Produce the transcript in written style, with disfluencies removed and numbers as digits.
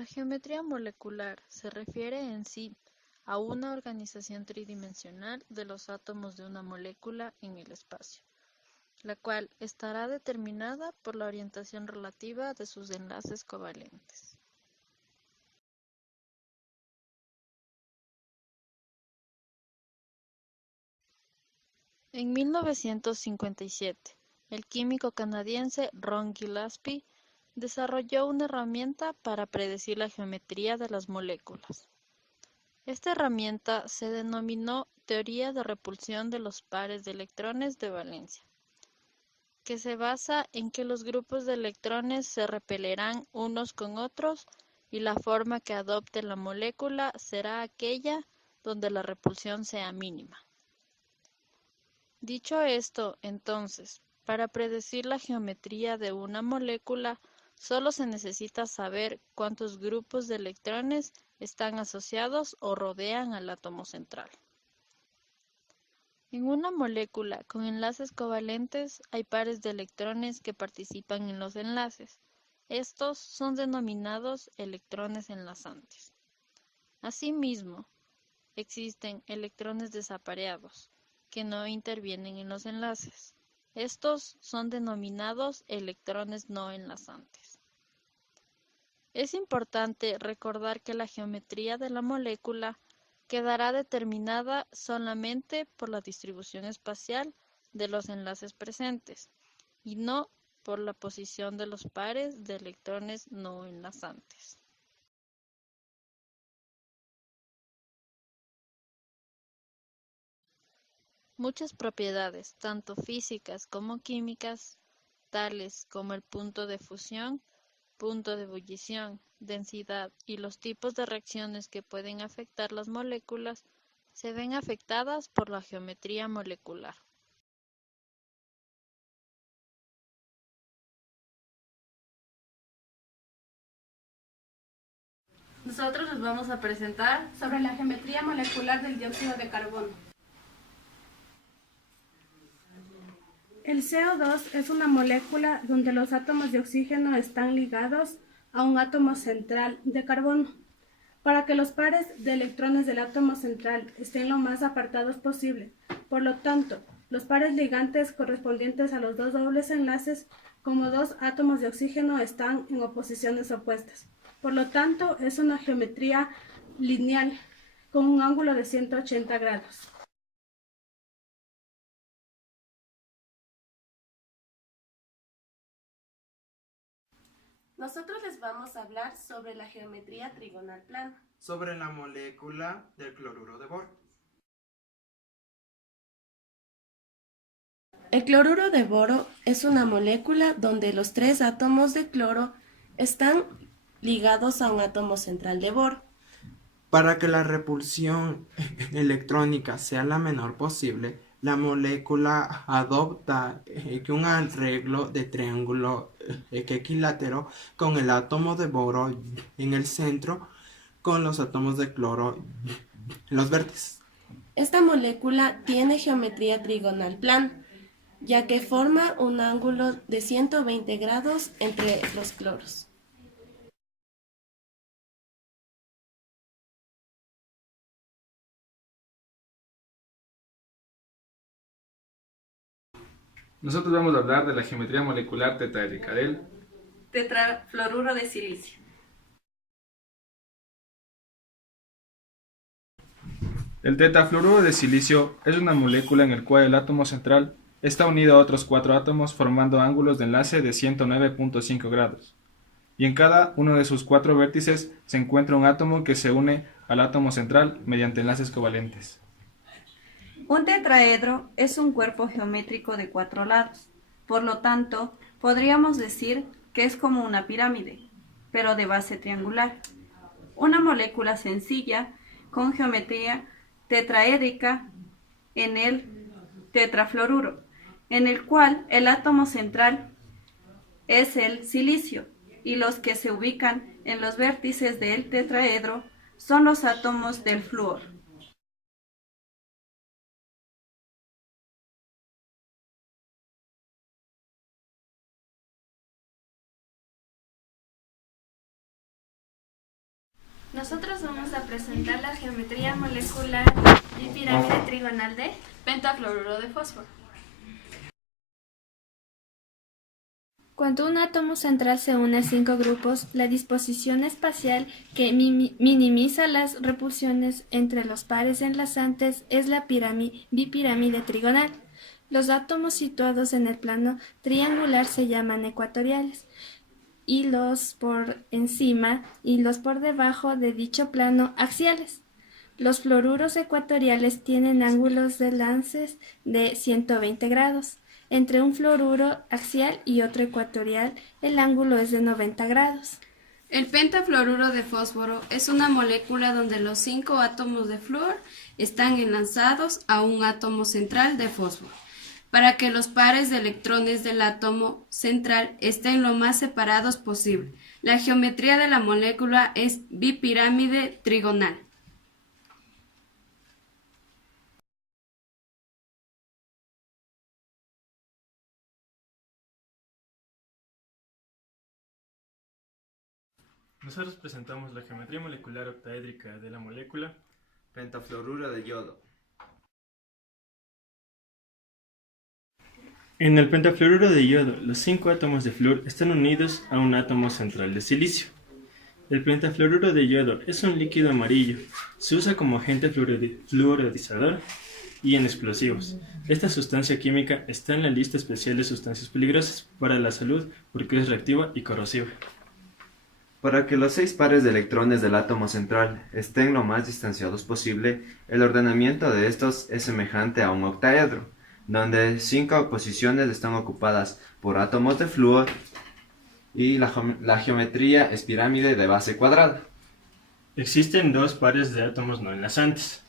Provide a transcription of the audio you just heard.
La geometría molecular se refiere en sí a una organización tridimensional de los átomos de una molécula en el espacio, la cual estará determinada por la orientación relativa de sus enlaces covalentes. En 1957, el químico canadiense Ron Gillespie desarrolló una herramienta para predecir la geometría de las moléculas. Esta herramienta se denominó teoría de repulsión de los pares de electrones de valencia, que se basa en que los grupos de electrones se repelerán unos con otros y la forma que adopte la molécula será aquella donde la repulsión sea mínima. Dicho esto, entonces, para predecir la geometría de una molécula, solo se necesita saber cuántos grupos de electrones están asociados o rodean al átomo central. En una molécula con enlaces covalentes hay pares de electrones que participan en los enlaces. Estos son denominados electrones enlazantes. Asimismo, existen electrones desapareados, que no intervienen en los enlaces. Estos son denominados electrones no enlazantes. Es importante recordar que la geometría de la molécula quedará determinada solamente por la distribución espacial de los enlaces presentes y no por la posición de los pares de electrones no enlazantes. Muchas propiedades, tanto físicas como químicas, tales como el punto de fusión, punto de ebullición, densidad y los tipos de reacciones que pueden afectar las moléculas, se ven afectadas por la geometría molecular. Nosotros les vamos a presentar sobre la geometría molecular del dióxido de carbono. El CO2 es una molécula donde los átomos de oxígeno están ligados a un átomo central de carbono. Para que los pares de electrones del átomo central estén lo más apartados posible, por lo tanto, los pares ligantes correspondientes a los dos dobles enlaces como dos átomos de oxígeno están en oposiciones opuestas. Por lo tanto, es una geometría lineal con un ángulo de 180 grados. Nosotros les vamos a hablar sobre la geometría trigonal plana. Sobre la molécula del cloruro de boro. El cloruro de boro es una molécula donde los tres átomos de cloro están ligados a un átomo central de boro. Para que la repulsión electrónica sea la menor posible, la molécula adopta un arreglo de triángulo equilátero con el átomo de boro en el centro, con los átomos de cloro en los vértices. Esta molécula tiene geometría trigonal plana, ya que forma un ángulo de 120 grados entre los cloros. Nosotros vamos a hablar de la geometría molecular tetraédrica del tetrafluoruro de silicio. El tetrafluoruro de silicio es una molécula en la cual el átomo central está unido a otros 4 átomos formando ángulos de enlace de 109.5 grados. Y en cada uno de sus 4 vértices se encuentra un átomo que se une al átomo central mediante enlaces covalentes. Un tetraedro es un cuerpo geométrico de 4 lados. Por lo tanto, podríamos decir que es como una pirámide, pero de base triangular. Una molécula sencilla con geometría tetraédrica en el tetrafluoruro, en el cual el átomo central es el silicio y los que se ubican en los vértices del tetraedro son los átomos del flúor. Nosotros vamos a presentar la geometría molecular y pirámide trigonal de pentafluoruro de fósforo. Cuando un átomo central se une a 5 grupos, la disposición espacial que minimiza las repulsiones entre los pares enlazantes es la bipirámide trigonal. Los átomos situados en el plano triangular se llaman ecuatoriales, y los por encima y los por debajo de dicho plano axiales. Los fluoruros ecuatoriales tienen ángulos de lances de 120 grados. Entre un fluoruro axial y otro ecuatorial, el ángulo es de 90 grados. El pentafluoruro de fósforo es una molécula donde los 5 átomos de flúor están enlazados a un átomo central de fósforo, para que los pares de electrones del átomo central estén lo más separados posible. La geometría de la molécula es bipirámide trigonal. Nosotros presentamos la geometría molecular octaédrica de la molécula pentafluoruro de yodo. En el pentafluoruro de yodo, los 5 átomos de flúor están unidos a un átomo central de silicio. El pentafluoruro de yodo es un líquido amarillo. Se usa como agente fluorodizador y en explosivos. Esta sustancia química está en la lista especial de sustancias peligrosas para la salud porque es reactiva y corrosiva. Para que los 6 pares de electrones del átomo central estén lo más distanciados posible, el ordenamiento de estos es semejante a un octaedro, donde 5 posiciones están ocupadas por átomos de flúor y la geometría es pirámide de base cuadrada. Existen 2 pares de átomos no enlazantes.